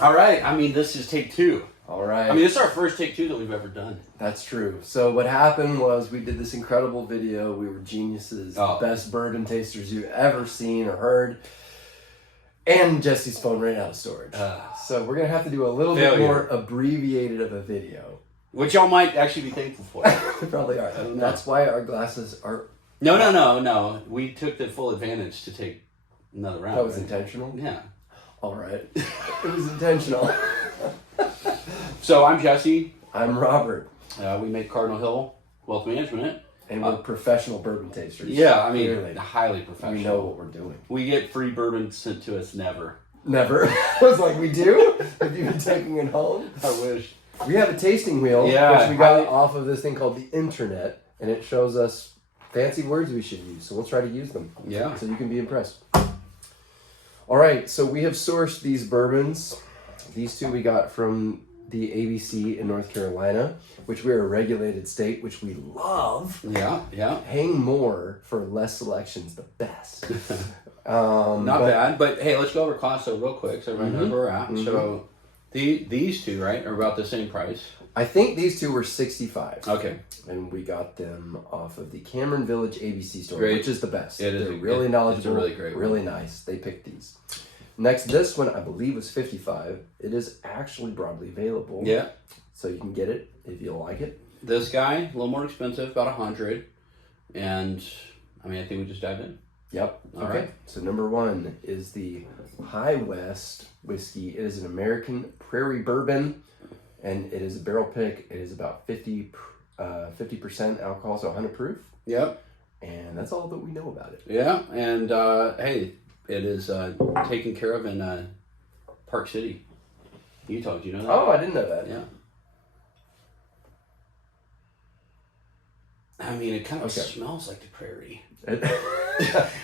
All right. I mean, this is take two. All right. I mean, this is our first take two that we've ever done. That's true. So what happened was we did this incredible video. We were geniuses, the best bourbon tasters you've ever seen or heard. And Jesse's phone ran out of storage. So we're going to have to do a little bit more abbreviated of a video. Which y'all might actually be thankful for. We probably are. That's why our glasses are... No. We took the full advantage to take another round. That was intentional? Yeah. All right. It was intentional. So I'm Jesse. I'm Robert. We make Cardinal Hill Wealth Management. And we're professional bourbon tasters. Yeah, I mean, highly professional. We know what we're doing. We get free bourbon sent to us never. Never? I was like, we do? Have you been taking it home? I wish. We have a tasting wheel, which we got off of this thing called the internet, and it shows us fancy words we should use. So we'll try to use them. Yeah. So you can be impressed. All right, so we have sourced these bourbons. These two we got from the ABC in North Carolina, which we're a regulated state, which we love. Yeah. Paying more for less selections, the best. Not bad, but hey, let's go over cost real quick so everyone knows where we're at. So these two, right, are about the same price. I think these two were $65. Okay. And we got them off of the Cameron Village ABC store, Great. which is the best. It is. They're really knowledgeable. It's a really great one. Really nice. They picked these. Next, this one I believe was $55. It is actually broadly available. Yeah. So you can get it if you like it. This guy, a little more expensive, about $100. And I mean, I think we just dive in. Yep. All right. So number one is the High West whiskey. It is an American Prairie bourbon, and it is a barrel pick. It is about 50% alcohol, so 100 proof. Yep. And that's all that we know about it. Yeah, and hey, it is taken care of in Park City, Utah. Do you know that? Oh, I didn't know that. Yeah. I mean, it kind of smells like the prairie.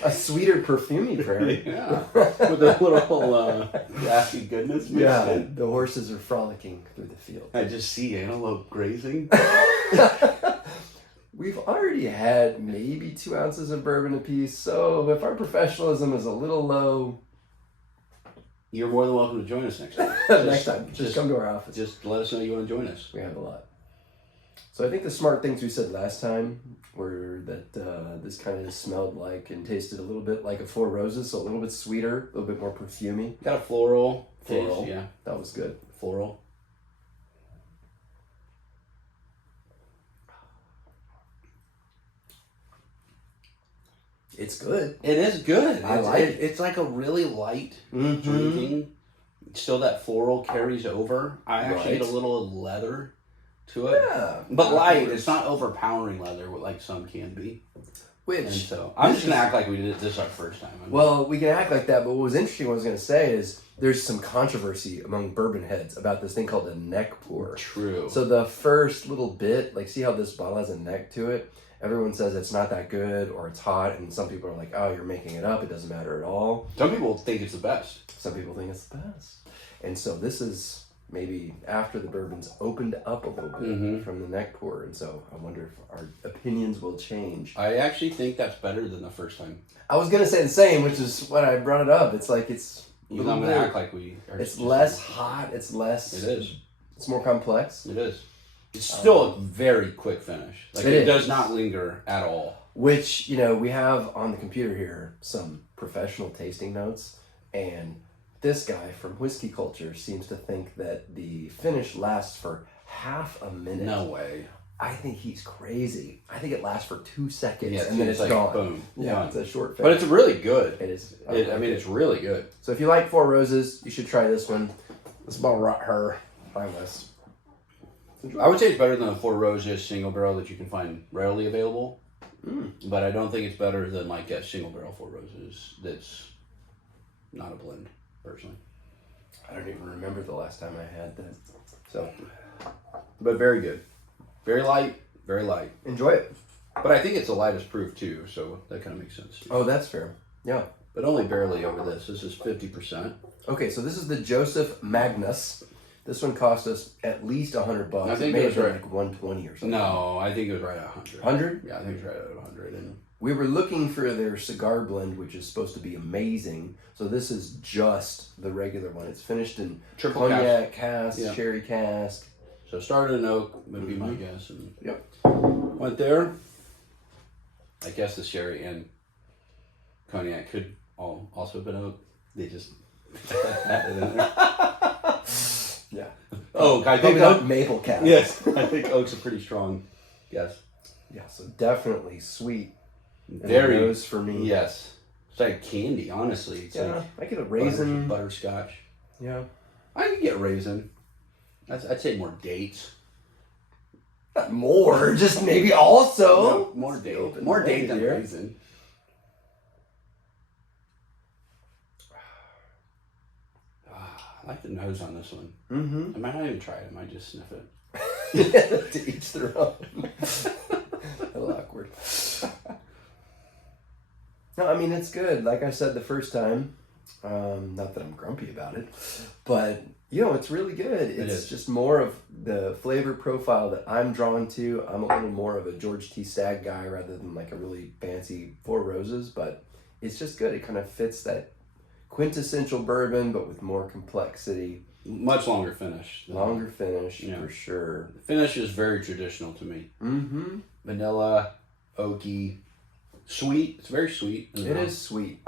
A sweeter, perfumey prairie. Yeah. With a little grassy goodness mixed in. The horses are frolicking through the field. I just see antelope grazing. We've already had maybe 2 ounces of bourbon apiece, so if our professionalism is a little low... You're more than welcome to join us next time. Next time. Just come to our office. Just let us know you want to join us. We have a lot. So I think the smart things we said last time were that this kind of smelled like and tasted a little bit like a Four Roses, so a little bit sweeter, a little bit more perfumey. Got a floral taste, yeah. That was good. Floral. It's good. It is good. I like it. It's like a really light drinking. Still that floral carries over. I actually get a little leather to it. Yeah. But light. It's not overpowering leather like some can be. And so I'm just going to act like we did this our first time. Well, we can act like that, but what was interesting, what I was going to say is there's some controversy among bourbon heads about this thing called a neck pour. True. So the first little bit, like see how this bottle has a neck to it? Everyone says it's not that good or it's hot, and some people are like, oh, you're making it up. It doesn't matter at all. Some people think it's the best. Some people think it's the best. And so this is maybe after the bourbon's opened up a little bit from the neck pour. And so I wonder if our opinions will change. I actually think that's better than the first time. I was going to say the same, which is when I brought it up. It's like it's... I'm going to act like we are. It's less hot. It's less... It is. It's more complex. It is. It's still a very quick finish. Like it does not linger at all. Which, you know, we have on the computer here some professional tasting notes, and this guy from Whiskey Culture seems to think that the finish lasts for half a minute. No way. I think he's crazy. I think it lasts for 2 seconds, and then it's like, gone. Boom. Yeah, it's a short finish. But it's really good. It is. I mean, it's really good. So if you like Four Roses, you should try this one. This bottle right her High West. I would say it's better than a Four Roses single barrel that you can find rarely available. But I don't think it's better than like a single barrel Four Roses that's not a blend, personally. I don't even remember the last time I had that. So, but very good. Very light, very light. Enjoy it. But I think it's the lightest proof too, so that kind of makes sense too. Oh, that's fair. Yeah. But only barely over this. This is 50%. Okay, so this is the Joseph Magnus. This one cost us at least $100. I think it may it was have been right. like 120 or something. No, I think it was right at 100. 100? Yeah, I think it was right at 100. And We were looking for their cigar blend, which is supposed to be amazing. So this is just the regular one. It's finished in triple cognac cask, sherry cask. So started in oak would be my guess. And Yep. Went there. I guess the sherry and cognac could also have been oak. They just added in there. Yeah. Oak. I think oak. Maple cask. Yes. I think oak's a pretty strong guess. Yeah. So definitely sweet. Very nose for me. Yes. It's like candy, honestly. It's like I get a raisin. Butterscotch. Yeah. I could get raisin. I'd say more dates. Not more, just maybe also. No, more date. More date than raisin. I like the nose on this one. Mm-hmm. I might not even try it. I might just sniff it. To each their own. A little awkward. No, I mean, it's good. Like I said the first time, not that I'm grumpy about it, but, it's really good. It's just more of the flavor profile that I'm drawn to. I'm a little more of a George T. Stagg guy rather than like a really fancy Four Roses, but it's just good. It kind of fits that quintessential bourbon, but with more complexity. Much longer finish. Longer finish, for sure. The finish is very traditional to me. Mm-hmm. Vanilla, oaky, sweet. It's very sweet. It is sweet.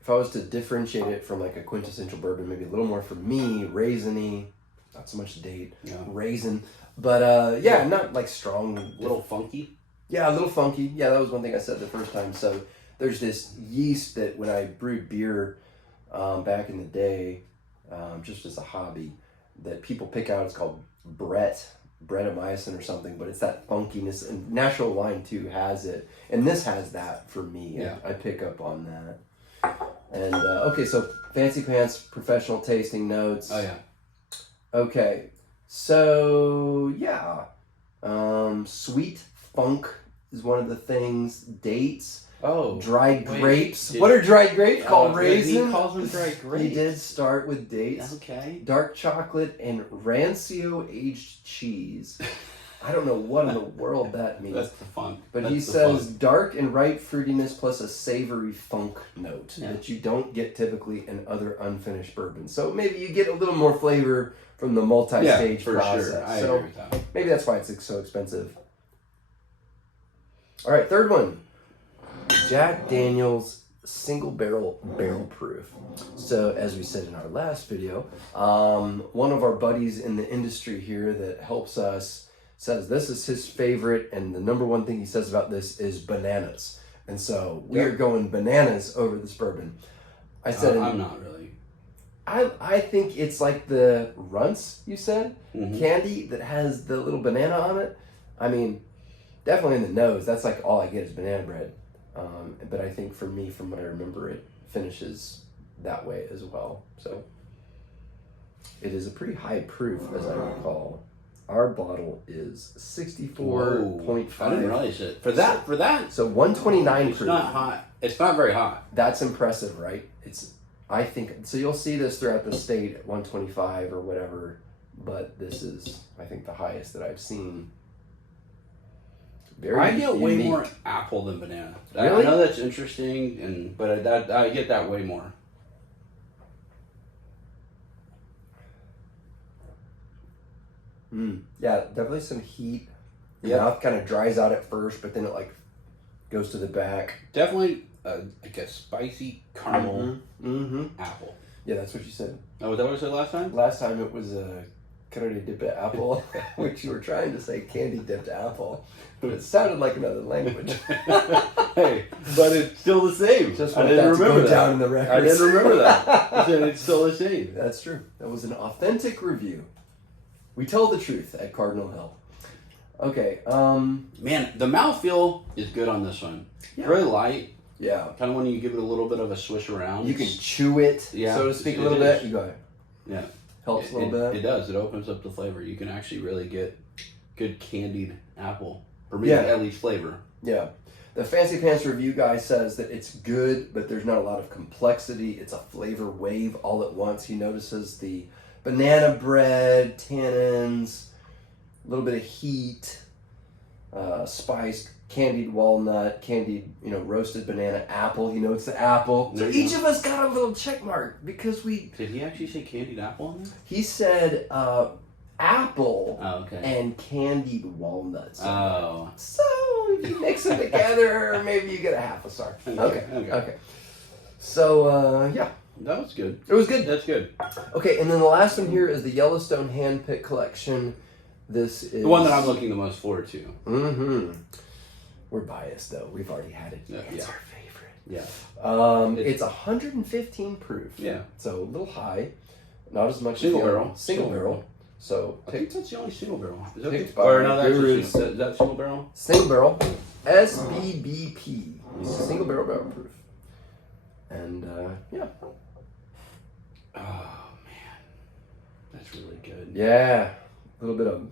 If I was to differentiate it from like a quintessential bourbon, maybe a little more for me, raisiny, not so much date, raisin, but not like strong. A little funky. Yeah, a little funky. Yeah, that was one thing I said the first time. So there's this yeast that when I brewed beer back in the day, just as a hobby, that people pick out. It's called Brettanomycin or something, but it's that funkiness. And natural wine too has it, and this has that for me. Yeah, I pick up on that. And okay, so Fancy Pants professional tasting notes. Oh yeah. Okay, so sweet funk is one of the things. Dates. Oh, dried grapes. What are dried grapes called? Raisin. He calls them dried grapes. He did start with dates. Okay. Dark chocolate and rancio aged cheese. I don't know what in the world that means. That's the funk. But he says dark and ripe fruitiness plus a savory funk note that you don't get typically in other unfinished bourbons. So maybe you get a little more flavor from the multi-stage process. Sure. I agree with that. Maybe that's why it's so expensive. All right, third one. Jack Daniel's single barrel proof. So as we said in our last video, one of our buddies in the industry here that helps us says this is his favorite, and the number one thing he says about this is bananas. And so we are going bananas over this bourbon. I said I'm not really. I think it's like the runts you said, candy that has the little banana on it. I mean, definitely in the nose, that's like all I get is banana bread. But I think for me, from what I remember, it finishes that way as well. So it is a pretty high proof, as I recall. Our bottle is 64.5. I didn't realize it. For that. So 129 It's proof. not hot. It's not very hot. That's impressive, right? I think, so you'll see this throughout the state at 125 or whatever, but this is, I think, the highest that I've seen. I get way more apple than banana. Really? I know that's interesting, but I get that way more. Yeah, definitely some heat. Your mouth kind of dries out at first, but then it like goes to the back. Definitely like a spicy caramel apple. Yeah, that's what you said. Oh, was that what I said last time? Last time it was a candy dipped apple, which you were trying to say candy dipped apple, but it sounded like another language. Hey, but it's still the same. Just I didn't remember that. Down in the records. I didn't remember that. I said it's still the same. That's true. That was an authentic review. We tell the truth at Cardinal Hill. Okay. Man, the mouthfeel is good on this one. Yeah. Very light. Yeah. Kind of when you give it a little bit of a swish around. You can chew it, so to speak, a little bit. You go ahead. Yeah. Helps a little bit. It does. It opens up the flavor. You can actually really get good candied apple. For me, at least flavor. Yeah. The Fancy Pants review guy says that it's good, but there's not a lot of complexity. It's a flavor wave all at once. He notices the banana bread, tannins, a little bit of heat, spiced candied walnut, candied, roasted banana, apple. It's the apple. So each of us got a little check mark because we... Did he actually say candied apple in there? He said apple okay. and candied walnuts. Oh. So if you mix them together, maybe you get a half a star. Okay. So, yeah. That was good. It was good. That's good. Okay, and then the last one here is the Yellowstone Handpicked Collection. This is... the one that I'm looking the most forward to. Mm-hmm. We're biased, though. We've already had it. Yeah. It's our favorite. Yeah. It's 115 proof. Yeah. So a little high. Not as much single as barrel. Single barrel. So I think that's the only single barrel. Is that picked by by no, that's Gurus. is that single barrel? Single barrel. SBBP. Single barrel proof. And, yeah. Oh, man. That's really good. Yeah. A little bit of...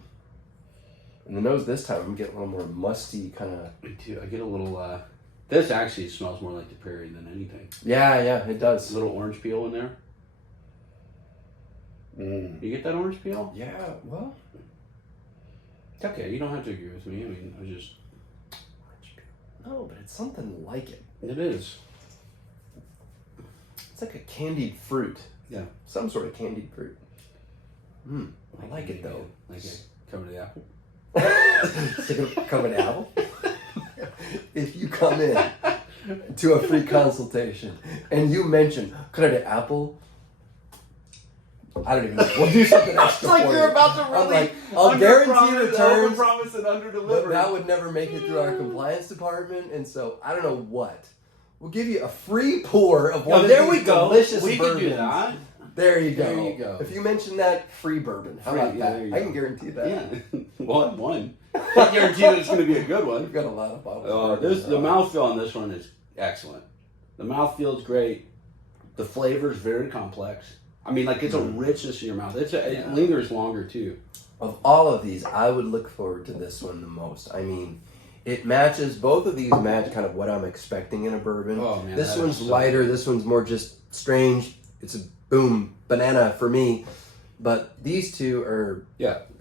in the nose this time, I'm getting a little more musty kind of... Me too. I get a little, this actually smells more like the prairie than anything. Yeah, it does. A little orange peel in there. You get that orange peel? Yeah, well... It's okay. You don't have to agree with me. I mean, I just... orange peel. No, but it's something like it. It is. It's like a candied fruit. Yeah. Some sort of candied fruit. I like it, though. Like a cover the apple? Come an apple? If you come in to a free consultation and you mention, could I have apple? I don't even know. We'll do something extra It's like for you're you. about to really... I'm like, I'll guarantee returns. Over-promise and But under-deliver. that would never make it through our compliance department, and so I don't know what. We'll give you a free pour of one of these delicious We bourbons. could do that. There you go. There you go. If you mention that, free bourbon. How about that? I can guarantee that. Yeah. One. I guarantee that it's going to be a good one. We've got a lot of bottles. The mouthfeel on this one is excellent. The mouthfeel is great. The flavor is very complex. I mean, like, it's a richness in your mouth. It lingers longer, too. Of all of these, I would look forward to this one the most. I mean, it matches, both of these match kind of what I'm expecting in a bourbon. Oh, man, this one's lighter, this one's more just strange. It's a boom, banana for me. But these two are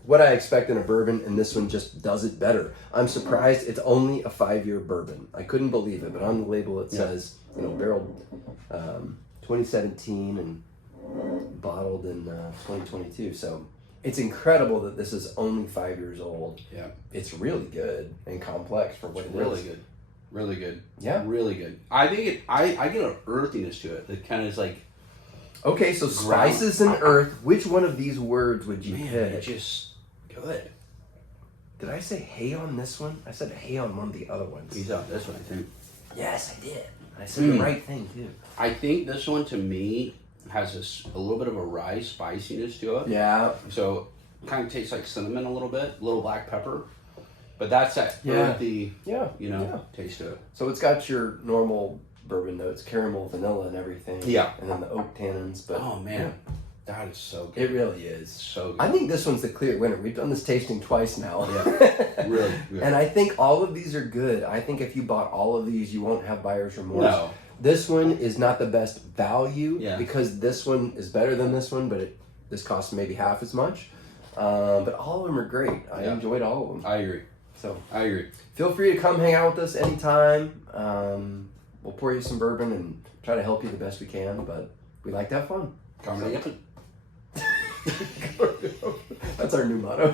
what I expect in a bourbon, and this one just does it better. I'm surprised it's only a 5-year bourbon. I couldn't believe it, but on the label it says, barreled 2017 and bottled in 2022. So it's incredible that this is only 5 years old. Yeah. It's really good and complex for what it really is. good. Really good. Yeah. Really good. I think I get an earthiness to it that kind of is like... Okay, so spices and earth, which one of these words would you pick? It's just good. Did I say hay on this one? I said hay on one of the other ones. He's on this one, I think. Yes, I did. I said the right thing, too. I think this one, to me, has a little bit of a rye spiciness to it. Yeah. So kind of tastes like cinnamon a little bit, a little black pepper. But that's that earthy, taste to it. So it's got your normal bourbon notes, caramel, vanilla, and everything. Yeah. And then the oak tannins. But oh, man. That is so good. It really is. So good. I think this one's the clear winner. We've done this tasting twice now. Yeah. Really good. And I think all of these are good. I think if you bought all of these, you won't have buyer's remorse. No. This one is not the best value because this one is better than this one, but this costs maybe half as much. But all of them are great. I enjoyed all of them. I agree. So I agree. Feel free to come hang out with us anytime. We'll pour you some bourbon and try to help you the best we can, but we like to have fun. Comedy. That's our new motto.